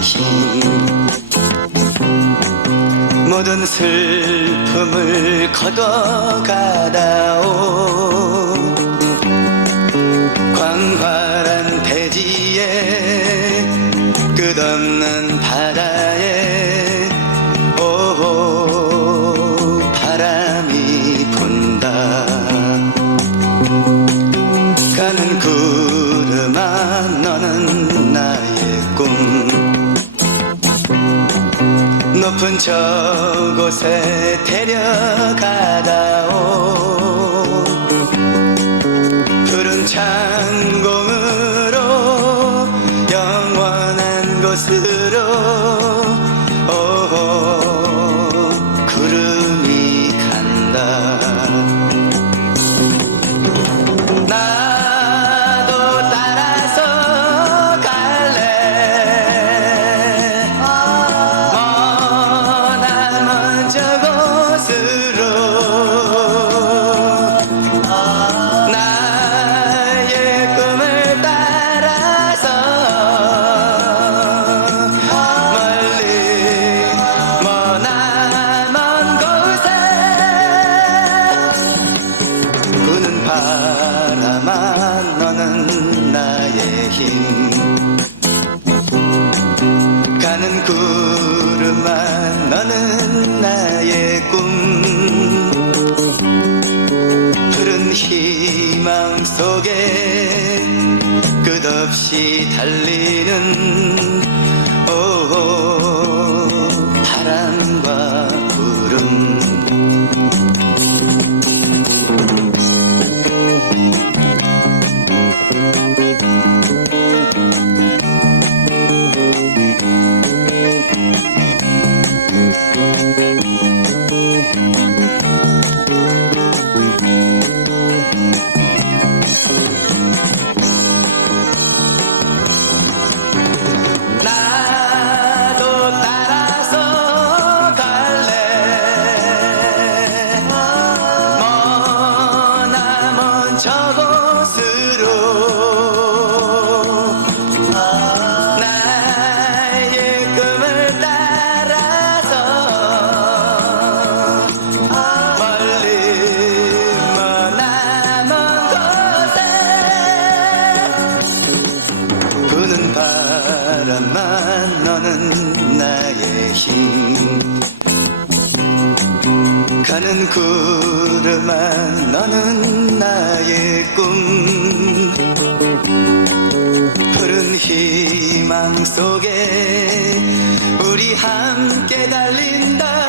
힘 모든 슬픔을 걷어가다오. 광활한 대지에 끝없는 높은 저곳에 데려가다오. 푸른 창공으로 영원한 곳으로 바람아 너는 나의 힘. 가는 구름아 너는 나의 꿈. 푸른 희망 속에 끝없이 달리는 오 바람과 저곳 바람아 너는 나의 힘. 가는 구름아 너는 나의 꿈. 푸른 희망 속에 우리 함께 달린다